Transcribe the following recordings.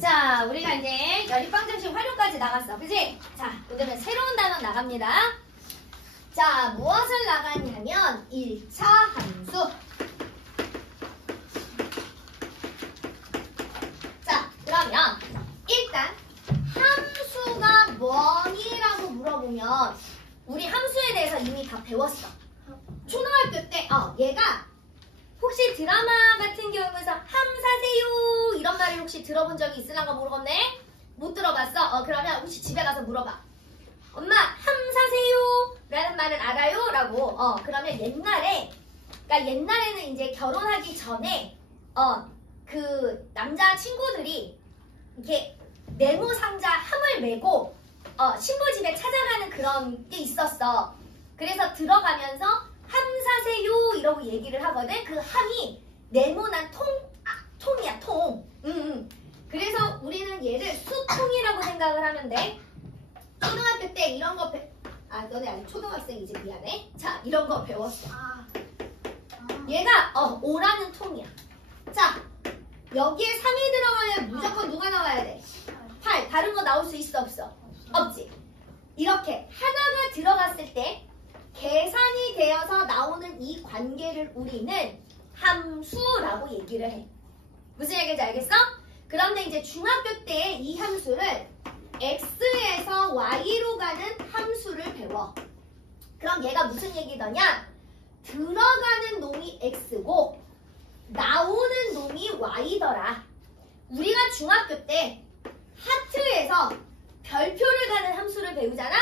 자, 우리가 이제 연립방정식 활용까지 나갔어. 그지? 자, 오늘은 새로운 단원 나갑니다. 자, 무엇을 나갔냐면 1차 함수. 자, 그러면 일단 함수가 뭐니라고 물어보면 우리 함수에 대해서 이미 다 배웠어. 초등학교 때 얘가 혹시 드라마 같은 경우에서 함사세요 이런 말을 혹시 들어본 적이 있으란가 모르겠네? 못 들어봤어? 그러면 혹시 집에 가서 물어봐. 엄마 함사세요 라는 말은 알아요? 라고 그러면 옛날에 그러니까 옛날에는 이제 결혼하기 전에 그 남자 친구들이 이렇게 네모 상자 함을 메고 신부 집에 찾아가는 그런 게 있었어. 그래서 들어가면서 함사세요 이러고 얘기를 하거든. 그 함이 네모난 통이야 통. 그래서 우리는 얘를 수통이라고 생각을 하면 돼. 초등학교 때 이런 거 너네 아직 초등학생이지 미안해. 자, 이런 거 배웠어. 얘가 오라는 통이야. 자, 여기에 3이 들어가면 무조건 누가 나와야 돼? 8. 다른 거 나올 수 있어 없어? 없지. 이렇게 하나가 들어갔을 때 계산이 되어서 나오는 이 관계를 우리는 함수라고 얘기를 해. 무슨 얘기인지 알겠어? 그런데 이제 중학교 때 이 함수를 x에서 y로 가는 함수를 배워. 그럼 얘가 무슨 얘기더냐? 들어가는 놈이 x고 나오는 놈이 y더라. 우리가 중학교 때 하트에서 별표를 가는 함수를 배우잖아?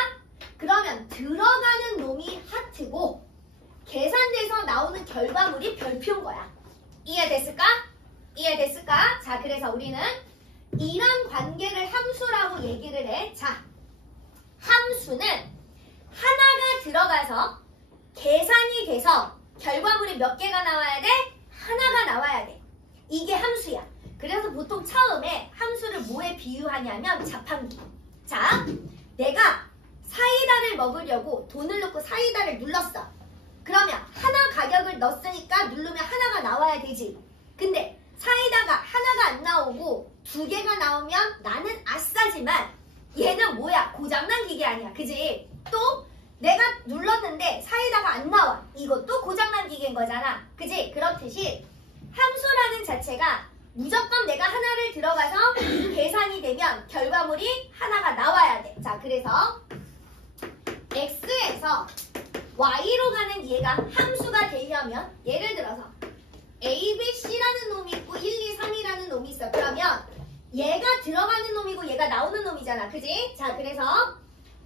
그러면 들어가는 놈이 하트고 계산돼서 나오는 결과물이 별표인 거야. 이해됐을까? 이해됐을까? 자, 그래서 우리는 이런 관계를 함수라고 얘기를 해. 자, 함수는 하나가 들어가서 계산이 돼서 결과물이 몇 개가 나와야 돼? 하나가 나와야 돼. 이게 함수야. 그래서 보통 처음에 함수를 뭐에 비유하냐면 자판기. 자, 내가 사이다를 먹으려고 돈을 넣고 사이다를 눌렀어. 그러면 하나 가격을 넣었으니까 누르면 하나가 나와야 되지. 근데 사이다가 하나가 안 나오고 2개가 나오면 나는 아싸지만 얘는 뭐야? 고장난 기계 아니야. 그지? 또 내가 눌렀는데 사이다가 안 나와. 이것도 고장난 기계인 거잖아. 그지? 그렇듯이 함수라는 자체가 무조건 내가 하나를 들어가서 계산이 되면 결과물이 하나가 나와야 돼. 자, 그래서 x에서 y로 가는 얘가 함수가 되려면 예를 들어서 a, b, c라는 놈이 있고 1, 2, 3이라는 놈이 있어. 그러면 얘가 들어가는 놈이고 얘가 나오는 놈이잖아. 그지? 자, 그래서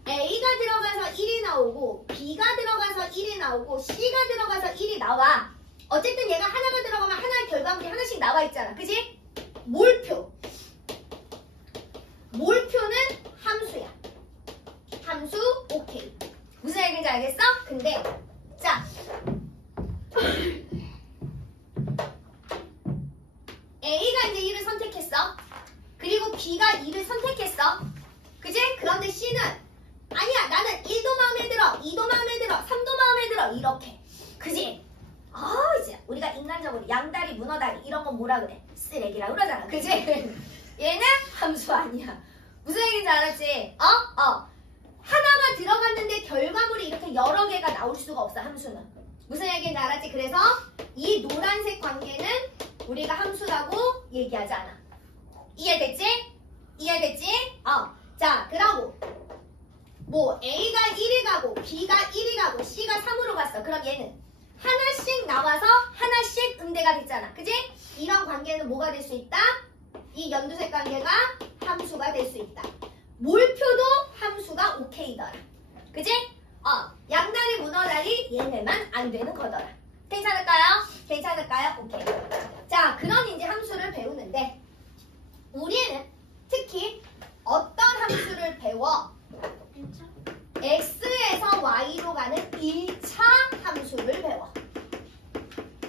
a가 들어가서 1이 나오고 b가 들어가서 1이 나오고 c가 들어가서 1이 나와. 어쨌든 얘가 하나가 들어가면 하나의 결과물이 하나씩 나와 있잖아. 그지? 몰표. 몰표는 함수야. 함수 오케이. 무슨 얘기인지 알겠어? 근데 자 A가 이제 1을 선택했어. 그리고 B가 2를 선택했어. 그지? 그런데 C는 아니야 나는 1도 마음에 들어 2도 마음에 들어 3도 마음에 들어 이렇게. 그지? 이제 우리가 인간적으로 양다리 문어다리 이런 건 뭐라 그래? 쓰레기라 그러잖아. 그지? 얘는 함수 아니야. 무슨 얘기인지 알았지? 하나가 들어갔는데 결과물이 이렇게 여러 개가 나올 수가 없어. 함수는. 무슨 얘기인지 알았지? 그래서 이 노란색 관계는 우리가 함수라고 얘기하지 않아. 이해됐지? 이해됐지? 자, 그러고 뭐 A가 1이 가고 B가 1이 가고 C가 3으로 갔어. 그럼 얘는 하나씩 나와서 하나씩 응대가 됐잖아. 그지? 이런 관계는 뭐가 될 수 있다? 이 연두색 관계가 함수가 될 수 있다. 몰표도 함수가 오케이더라. 그지? 양다리 문어다리 얘네만 안 되는 거더라. 괜찮을까요? 괜찮을까요? 오케이. 자, 그런 이제 함수를 배우는데 우리는 특히 어떤 함수를 배워? x에서 y로 가는 1차 함수를 배워.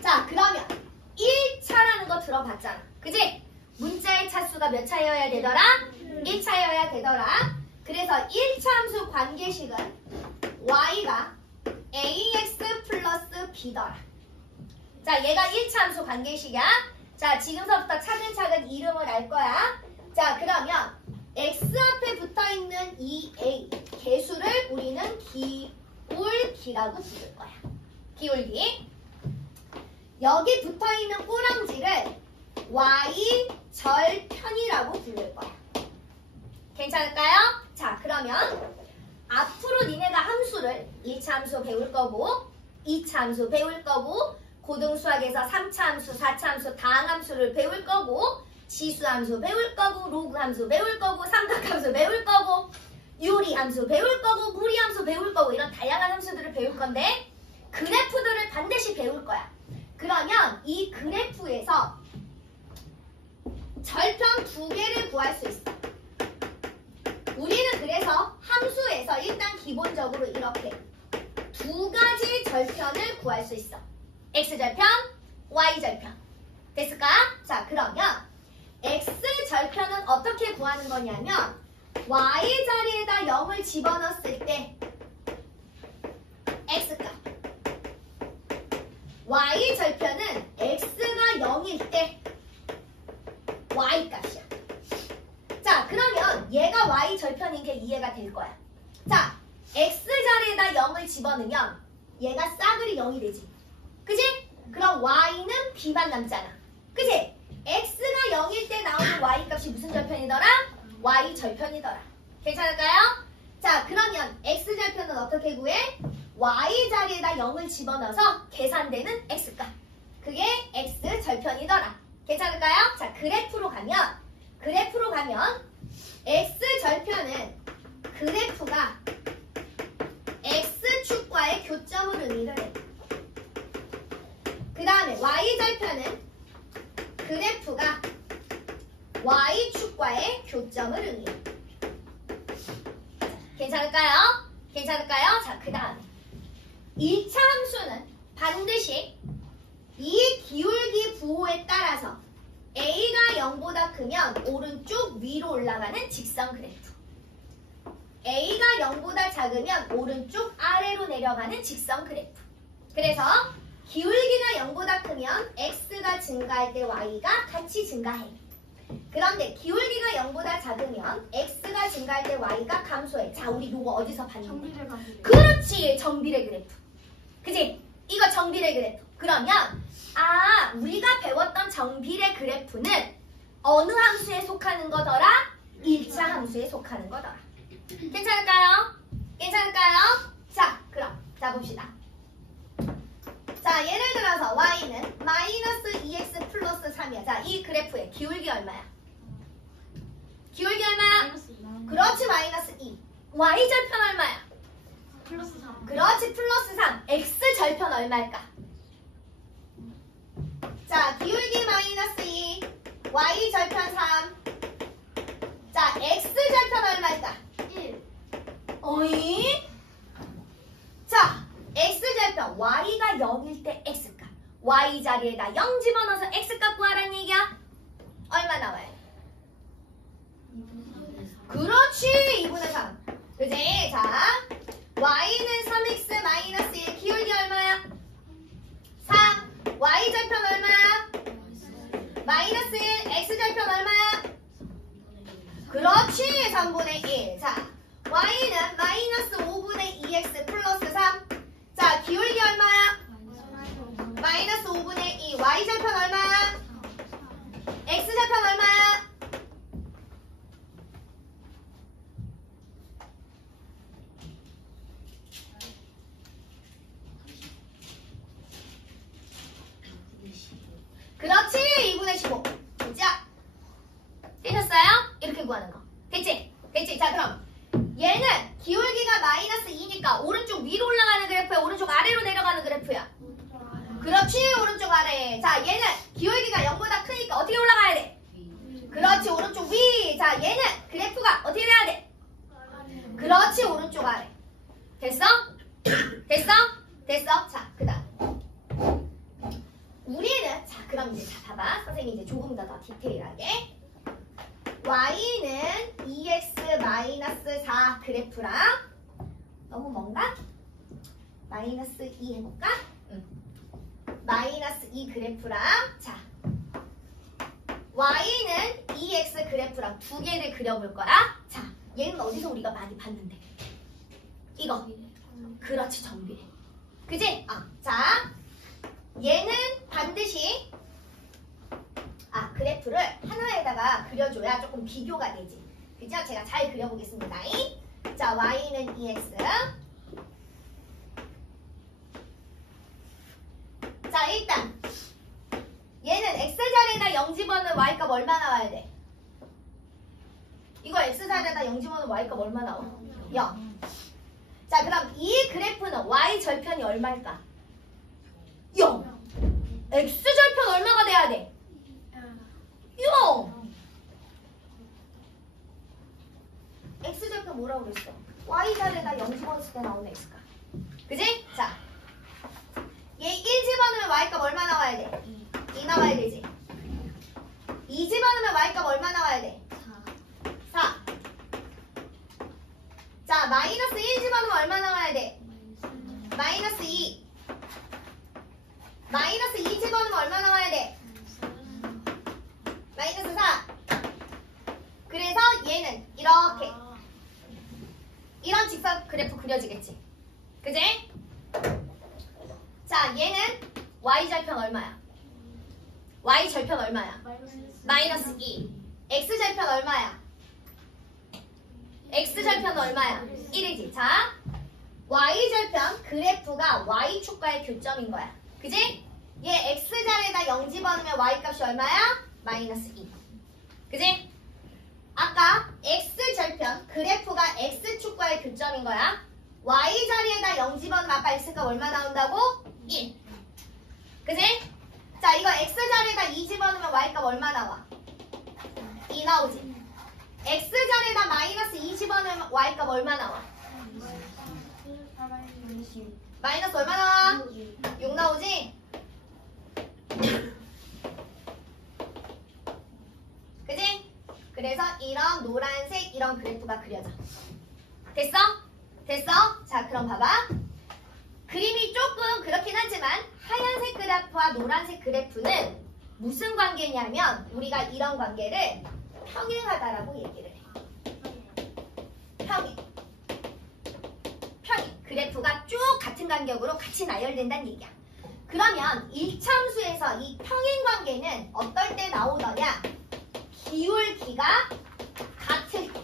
자, 그러면 1차라는 거 들어봤잖아. 그지? 문자의 차수가 몇 차여야 되더라? 1차여야 되더라. 그래서 1차 함수 관계식은 y가 ax 플러스 b더라. 자, 얘가 1차 함수 관계식이야. 자, 지금서부터 차근차근 이름을 알 거야. 기울기라고 부를 거야. 기울기. 여기 붙어있는 꼬랑지를 y 절편이라고 부를 거야. 괜찮을까요? 자, 그러면 앞으로 니네가 함수를 1차 함수 배울 거고 2차 함수 배울 거고 고등수학에서 3차 함수, 4차 함수, 다항함수를 배울 거고 지수함수 배울 거고 로그함수 배울 거고 삼각함수 배울 거고 유리함수 배울 거고 무리함수 배울 거고 이런 다양한 함수들을 배울 건데 그래프들을 반드시 배울 거야. 그러면 이 그래프에서 절편 2개를 구할 수 있어. 우리는 그래서 함수에서 일단 기본적으로 이렇게 2가지 절편을 구할 수 있어. x절편, y절편. 됐을까? 자, 그러면 x절편은 어떻게 구하는 거냐면 y 자리에다 0을 집어넣었을 때 x값. y절편은 x가 0일 때 y값이야. 자, 그러면 얘가 y절편인 게 이해가 될 거야. 자, x 자리에다 0을 집어넣으면 얘가 싸그리 0이 되지. 그지? 그럼 y는 b만 남잖아. 그지? x가 0일 때 나오는 y값이 무슨 절편이더라? y절편이더라. 괜찮을까요? 자, 그러면 x절편은 어떻게 구해? y 자리에다 0을 집어넣어서 계산되는 x값. 그게 x절편이더라. 괜찮을까요? 자, 그래프로 가면 x절편은 그래프가 x축과의 교점을 의미를 해. 그 다음에 y절편은 그래프가 y축과의 교점을 의미해. 괜찮을까요? 괜찮을까요? 자, 그 다음에 1차 함수는 반드시 이 기울기 부호에 따라서 a가 0보다 크면 오른쪽 위로 올라가는 직선 그래프, a가 0보다 작으면 오른쪽 아래로 내려가는 직선 그래프. 그래서 기울기가 0보다 크면 x가 증가할 때 y가 같이 증가해. 그런데 기울기가 0보다 작으면 x가 증가할 때 y가 감소해. 자, 우리 이거 어디서 봤는데? 정비례 관계. 그렇지, 정비례 그래프. 그지? 이거 정비례 그래프. 그러면 우리가 배웠던 정비례 그래프는 어느 함수에 속하는 거더라? 1차 함수에 속하는 거더라. 괜찮을까요? 괜찮을까요? 자, 그럼 자 봅시다. 자, 예를 들어서 y는 마이너스 2x 플러스 3이야. 자, 이 그래프의 기울기 얼마야? 기울기 얼마야? 그렇지, 마이너스 2. y절편 얼마야? 플러스 3. 그렇지, 플러스 3. x절편 얼마일까? 자, 기울기 마이너스 2, y절편 3. 자, x절편 얼마일까? 1. 어이? 자, x절편 y가 0일 때 x값. y 자리에다 0 집어넣어서 x값 구하라는 얘기야. 얼마 나와요? 그렇지, 2분의 3. 그지? 자, y는 3x 마이너스 1. 기울기 얼마야? 3. y절편 얼마야? 마이너스 1. x절편 얼마야? 그렇지, 3분의 1. 자, y는 마이너스 5분의 2x 플러스 3. 자, 기울기 얼마야? 마이너스 5분의 2. y절편 얼마야? x절편 얼마야? 그렇지, 2분의 15. 자, 되셨어요? 이렇게 구하는 거. 됐지? 됐지? 자, 그럼 얘는 기울기가 마이너스 2니까 오른쪽 위로 올라가는 그래프야? 오른쪽 아래로 내려가는 그래프야? 그렇지, 오른쪽 아래. 자, 얘는 기울기가 0보다 크니까 어떻게 올라가야 돼? 그렇지, 오른쪽 위. 자, 얘는 그래프가 어떻게 돼야 돼? 그렇지, 오른쪽 아래. 됐어? 됐어? 됐어? 자, 그 다음 우리는, 자, 그럼 이제 자, 봐봐. 선생님이 이제 조금 더 디테일하게 y는 2x-4 그래프랑 너무 뭔가? 마이너스 2 해볼까? 마이너스 2 그래프랑 자, y는 2x 그래프랑 두 개를 그려볼 거야. 자, 얘는 어디서 우리가 많이 봤는데? 이거. 그렇지, 정비례. 그지? 자, 얘는 반드시 그래프를 하나에다가 그려줘야 조금 비교가 되지. 그죠? 제가 잘 그려보겠습니다. 자, y는 2x. 자, 일단 얘는 x자리에다 0 집어넣으면 y값 얼마 나와야 돼? 이거 x자리에다 0 집어넣으면 y값 얼마 나와? 0. 자, 그럼 이 그래프는 y 절편이 얼마일까? 0. x 절편 얼마가 돼야 돼? 0. x 절편 뭐라고 그랬어? y 자리에다 0 집어넣었을 때 나오는 x가. 그지? 자, 얘 1 집어넣으면 y값 얼마 나와야 돼? 2 나와야 되지. 2 집어넣으면 y값 얼마 나와야 돼? 4. 자, 마이너스 1 집어넣으면 얼마 나와야 돼? 마이너스 2. 마이너스 2 집어넣으면 얼마 나와야 돼? 마이너스 4. 그래서 얘는 이렇게 이런 직선 그래프 그려지겠지. 그지? 자, 얘는 y절편 얼마야? y절편 얼마야? 마이너스 2. x절편 얼마야? x절편 얼마야? 1이지. 자, y절편 그래프가 y축과의 교점인 거야. 그지? 얘 x자리에다 0 집어넣으면 y값이 얼마야? 마이너스 2. 그지? 아까 x절편 그래프가 x축과의 교점인 거야. y자리에다 0 집어넣으면 아까 x값 얼마 나온다고? 1. 그지? 자, 이거 x자리에다 2 집어넣으면 y값 얼마 나와? 2 나오지. x자리에다 마이너스 2 집어넣으면 y값 얼마 나와? 마이너스 얼마 나와? 6 나오지? 그지? 그래서 이런 노란색 이런 그래프가 그려져. 됐어? 됐어? 자, 그럼 봐봐. 그림이 조금 그렇긴 하지만 하얀색 그래프와 노란색 그래프는 무슨 관계냐면 우리가 이런 관계를 평행하다라고 얘기를 해. 평행. 평행. 그래프가 쭉 같은 간격으로 같이 나열된다는 얘기야. 그러면 일차함수에서 이 평행 관계는 어떨 때 나오더냐? 기울기가 같을 때.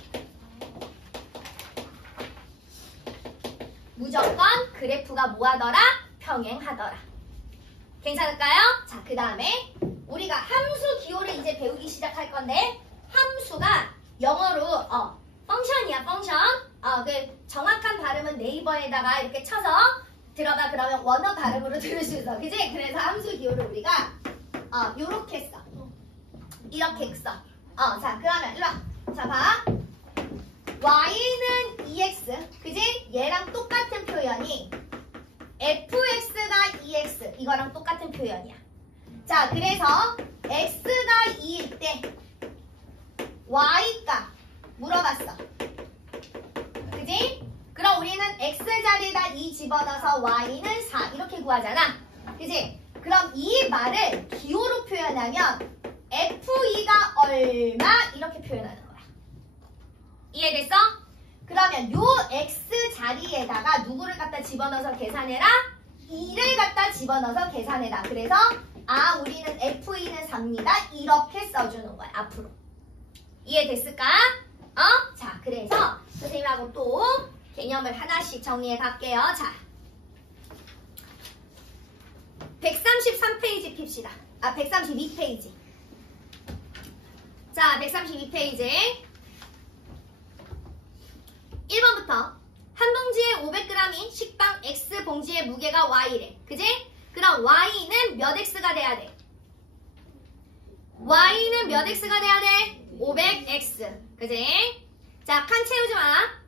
무조건 그래프가 뭐하더라? 평행하더라. 괜찮을까요? 자, 그 다음에 우리가 함수 기호를 이제 배우기 시작할 건데 함수가 영어로 펑션이야, 펑션. 그 정확한 발음은 네이버에다가 이렇게 쳐서 들어가 그러면 원어 발음으로 들을 수 있어. 그지? 그래서 함수 기호를 우리가 요렇게 써. 이렇게 써. 자, 그러면 일로 와. 자, 봐. y는 2x. 그지? 얘랑 똑같은 표현이 fx가 2x. 이거랑 똑같은 표현이야. 자, 그래서 x가 2일 때 y값 물어봤어. 그지? 그럼 우리는 x자리에다 2 집어넣어서 y는 4 이렇게 구하잖아. 그지? 그럼 이 말을 기호로 표현하면 f2가 얼마 이렇게 표현하는 거야. 이해됐어? 그러면 요 x자리에다가 누구를 갖다 집어넣어서 계산해라? 2를 갖다 집어넣어서 계산해라. 그래서 우리는 f2는 4입니다. 이렇게 써주는 거야. 앞으로. 이해됐을까? 자, 그래서 선생님하고 또 개념을 하나씩 정리해 갈게요. 자, 133페이지 핍시다. 132페이지. 자, 132페이지. 1번부터 한 봉지에 500g인 식빵 X 봉지의 무게가 Y래. 그지? 그럼 Y는 몇 X가 돼야 돼? Y는 몇 X가 돼야 돼? 500X. 그지? 자, 칸 채우지 마.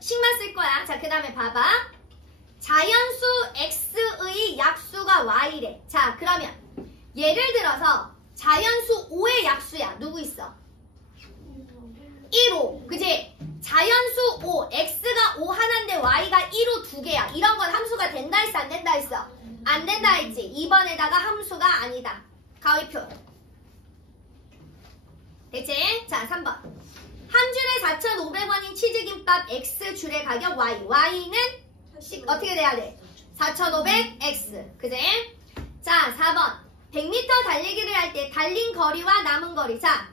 식만 쓸 거야. 자, 그 다음에 봐봐. 자연수 X의 약수가 Y래. 자, 그러면 예를 들어서 자연수 5의 약수야. 누구 있어? 1, 5. 그지? 자연수 5. X가 5 하나인데 Y가 1, 5 두 개야. 이런 건 함수가 된다 했어? 안 된다 했어? 안 된다 했지? 2번에다가 함수가 아니다. 가위표. 됐지? 자, 3번. 한 줄에 4,500원인 치즈김밥 X줄의 가격 Y. Y는 어떻게 돼야 돼? 4500x. 그제? 자, 4번. 100m 달리기를 할 때 달린 거리와 남은 거리. 자,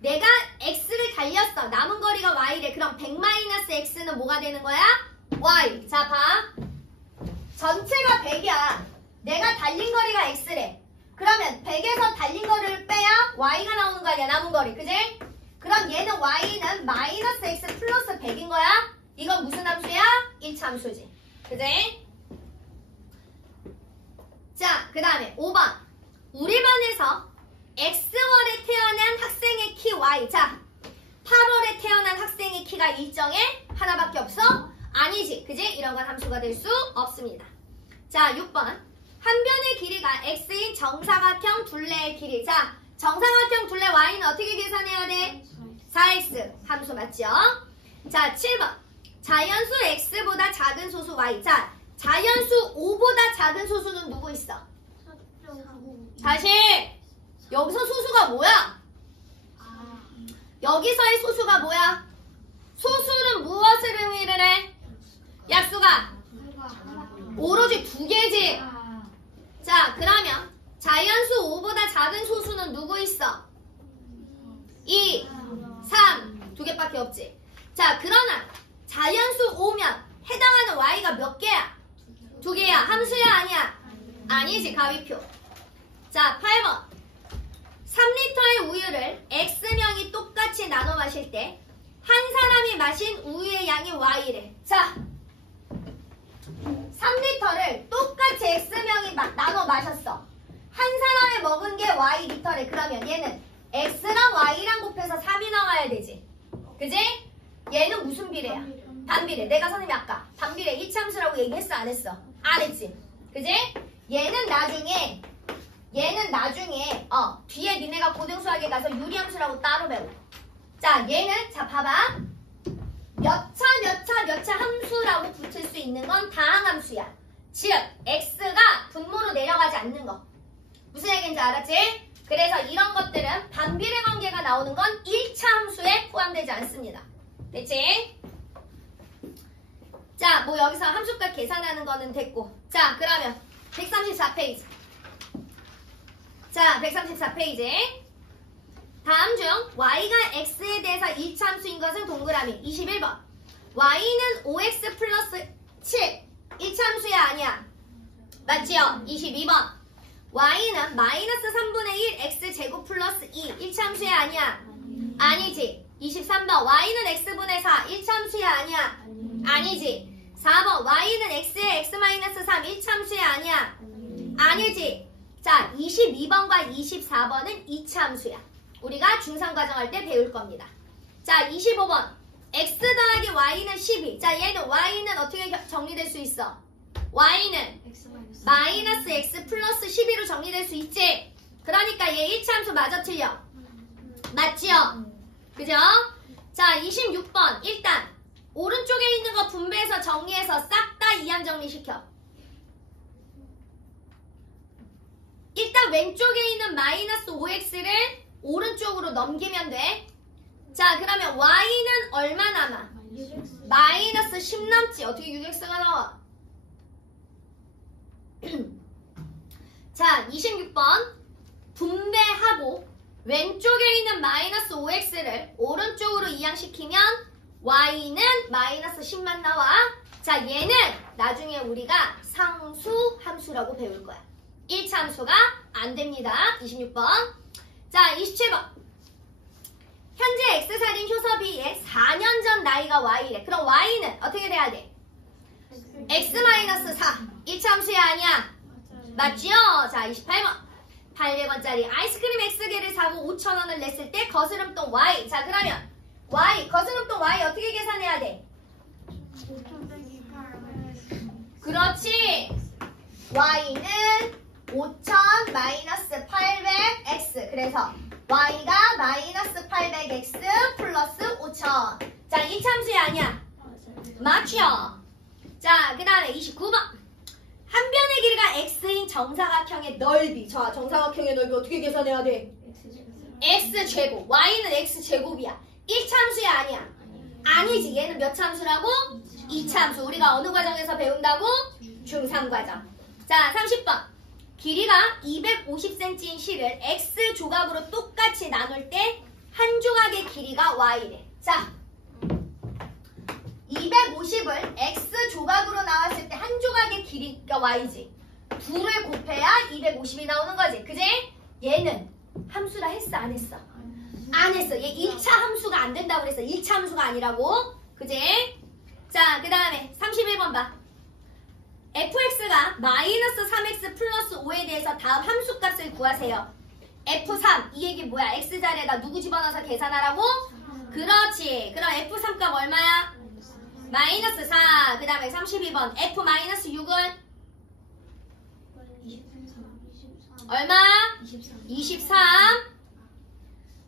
내가 x를 달렸어. 남은 거리가 y래. 그럼 100-x는 뭐가 되는 거야? y. 자, 봐. 전체가 100이야. 내가 달린 거리가 x래. 그러면 100에서 달린 거리를 빼야 y가 나오는 거 아니야? 남은 거리. 그지? 그럼 얘는 y는 마이너스 x 플러스 100인 거야? 이건 무슨 함수야? 1차 함수지. 그지? 자, 그 다음에 5번. 우리 반에서 X월에 태어난 학생의 키 Y. 자, 8월에 태어난 학생의 키가 일정에 하나밖에 없어? 아니지. 그지? 이런 건 함수가 될 수 없습니다. 자, 6번. 한 변의 길이가 X인 정사각형 둘레의 길이. 자, 정사각형 둘레 Y는 어떻게 계산해야 돼? 4X. 함수 맞죠? 자, 7번. 자연수 X보다 작은 소수 Y. 자, 자연수 5보다 작은 소수는 누구 있어? 다시! 여기서 소수가 뭐야? 여기서의 소수가 뭐야? 소수는 무엇을 의미를 해? 약수가 오로지 두 개지. 자, 그러면 자연수 5보다 작은 소수는 누구 있어? 2, 3, 두 개밖에 없지. 자, 그러나 자연수 5면 해당하는 y가 몇 개야? 두 개야. 함수야 아니야? 아니지. 가위표. 자, 8번. 3리터의 우유를 X명이 똑같이 나눠 마실 때 한 사람이 마신 우유의 양이 Y래. 자, 3리터를 똑같이 X명이 나눠 마셨어. 한 사람이 먹은 게 Y리터래. 그러면 얘는 X랑 Y랑 곱해서 3이 나와야 되지. 그지? 얘는 무슨 비례야? 반비례. 내가 선생님이 아까 반비례 이참수라고 얘기했어? 안 했어? 안 했지. 그지? 얘는 나중에 뒤에 니네가 고등수학에 가서 유리함수라고 따로 배워. 자, 얘는 자 봐봐. 몇 차 함수라고 붙을 수 있는 건 다항함수야. 즉 x가 분모로 내려가지 않는 거. 무슨 얘기인지 알았지? 그래서 이런 것들은 반비례 관계가 나오는 건 1차 함수에 포함되지 않습니다. 됐지? 자, 뭐 여기서 함수값 계산하는 거는 됐고. 자, 그러면 134페이지. 자, 134페이지. 다음 중 y가 x에 대해서 1차 함수인 것은 동그라미. 21번. y는 5x 플러스 7. 1차 함수야 아니야? 맞지요? 22번. y는 마이너스 3분의 1 x제곱 플러스 2. 1차 함수야 아니야? 아니지. 23번. y는 x분의 4. 1차 함수야 아니야? 아니지. 4번. y는 x에 x 마이너스 3. 1차 함수야 아니야? 아니지. 자, 22번과 24번은 2차 함수야. 우리가 중3 과정할 때 배울 겁니다. 자, 25번. x 더하기 y는 12. 자, 얘는 y는 어떻게 정리될 수 있어? y는 마이너스 x 플러스 12로 정리될 수 있지? 그러니까 얘 1차 함수 마저 틀려. 맞지요? 그죠? 자, 26번. 일단 오른쪽에 있는 거 분배해서 정리해서 싹 다 이항 정리시켜. 일단 왼쪽에 있는 마이너스 5x를 오른쪽으로 넘기면 돼. 자, 그러면 y는 얼마 남아? 마이너스 10 남지. 어떻게 6x가 나와? 자, 26번. 분배하고 왼쪽에 있는 마이너스 5x를 오른쪽으로 이항시키면 y는 마이너스 10만 나와. 자, 얘는 나중에 우리가 상수 함수라고 배울 거야. 1차 함수가 안 됩니다. 26번. 자, 27번. 현재 X살인 효섭이의 4년 전 나이가 Y래. 그럼 Y는 어떻게 돼야 돼? X-4. 1차 함수야 아니야? 맞지요? 자, 28번. 800원짜리 아이스크림 X개를 사고 5,000원을 냈을 때 거스름돈 Y. 자, 그러면 Y, 거스름돈 Y 어떻게 계산해야 돼? 그렇지. Y는 5,000 마이너스 800x. 그래서 y가 마이너스 800x 플러스 5,000. 자, 2차 함수야 아니야? 맞죠? 자, 그 다음에 29번. 한 변의 길이가 x인 정사각형의 넓이. 자, 정사각형의 넓이 어떻게 계산해야 돼? x제곱. y는 x제곱이야. 1차 함수야 아니야? 아니지. 얘는 몇 차 함수라고? 2차 함수. 우리가 어느 과정에서 배운다고? 중3과정. 자, 30번. 길이가 250cm인 실을 X 조각으로 똑같이 나눌 때 한 조각의 길이가 Y래. 자, 250을 X 조각으로 나왔을 때 한 조각의 길이가 Y지. 둘을 곱해야 250이 나오는 거지. 그지? 얘는 함수라 했어? 안 했어? 안 했어. 얘 1차 함수가 안 된다고 그랬어. 1차 함수가 아니라고. 그지? 자, 그 다음에 31번 봐. fx가 마이너스 3x 플러스 5에 대해서 다음 함수값을 구하세요. f3. 이 얘기 뭐야? x자리에다 누구 집어넣어서 계산하라고? 그렇지. 그럼 f3 값 얼마야? 마이너스 4. 그 다음에 32번. f 마이너스 6은? 얼마? 23.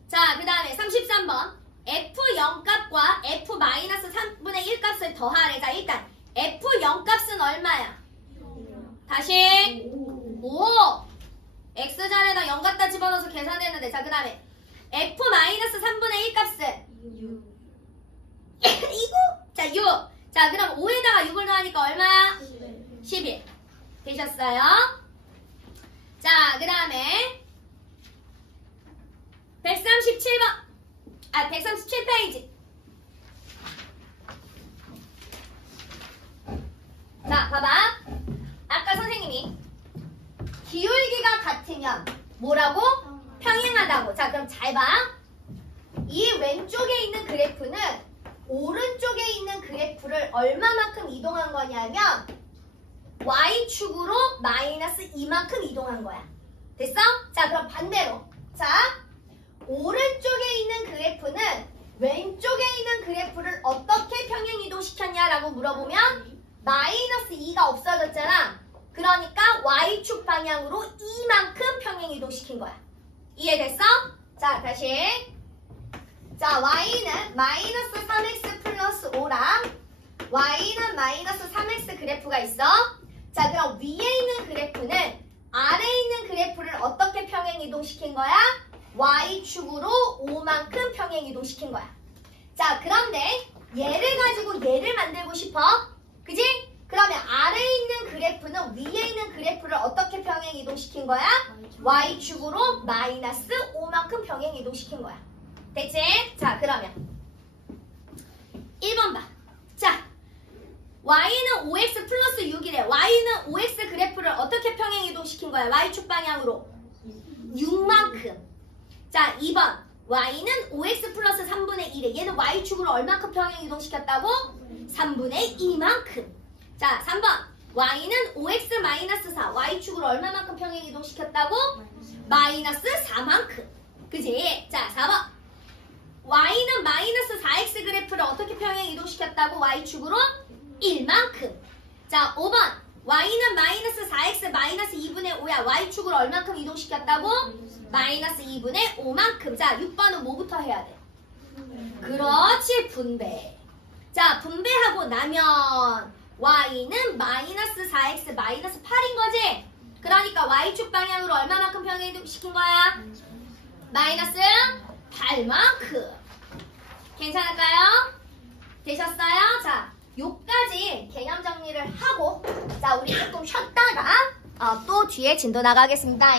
자, 그 다음에 33번. f0 값과 f-3분의 1 값을 더하래. 자, 일단 f0 값은 얼마야? 다시 5. x자리에다 0 갖다 집어넣어서 계산했는데. 자, 그 다음에 f-3분의 1 값은 6. 자, 6. 자, 그럼 5에다가 6을 더하니까 얼마야? 11. 되셨어요? 자, 그 다음에 137번. 137페이지. 자, 봐봐. 아까 선생님이 기울기가 같으면 뭐라고? 평행하다고. 자, 그럼 잘 봐. 이 왼쪽에 있는 그래프는 오른쪽에 있는 그래프를 얼마만큼 이동한 거냐면 Y축으로 마이너스 2만큼 이동한 거야. 됐어? 자, 그럼 반대로. 자, 오른쪽에 있는 그래프는 왼쪽에 있는 그래프를 어떻게 평행 이동시켰냐라고 물어보면 마이너스 2가 없어졌잖아. 그러니까 Y축 방향으로 2만큼 평행 이동시킨 거야. 이해됐어? 자, 다시. 자, Y는 마이너스 3x 플러스 5랑 Y는 마이너스 3x 그래프가 있어. 자, 그럼 위에 있는 그래프는 아래에 있는 그래프를 어떻게 평행 이동시킨 거야? Y축으로 5만큼 평행 이동시킨 거야. 자, 그런데 얘를 가지고 얘를 만들고 싶어. 그지? 그러면 아래에 있는 그래프는 위에 있는 그래프를 어떻게 평행 이동시킨 거야? Y축으로 마이너스 5만큼 평행 이동시킨 거야. 됐지? 자, 그러면 1번 봐. 자, Y는 5x 플러스 6이래. Y는 5x 그래프를 어떻게 평행 이동시킨 거야? Y축 방향으로 6만큼. 자, 2번. Y는 5x 플러스 3분의 1에 얘는 Y축으로 얼마큼 평행 이동시켰다고? 3분의 2만큼. 자, 3번. Y는 5x 마이너스 4. Y축으로 얼마만큼 평행 이동시켰다고? 마이너스 4만큼. 그지? 자, 4번. Y는 마이너스 4x 그래프를 어떻게 평행 이동시켰다고? Y축으로 1만큼. 자, 5번. Y는 마이너스 4x 마이너스 2분의 5야. Y축으로 얼만큼 이동시켰다고? 마이너스 2분의 5만큼. 자, 6번은 뭐부터 해야 돼? 그렇지, 분배. 자, 분배하고 나면 Y는 마이너스 4x 마이너스 8인 거지? 그러니까 Y축 방향으로 얼마만큼 평행 이동시킨 거야? 마이너스 8만큼. 괜찮을까요? 되셨어요? 자, 요까지 개념 정리를 하고 자, 우리 조금 쉬었다가 또 뒤에 진도 나가겠습니다.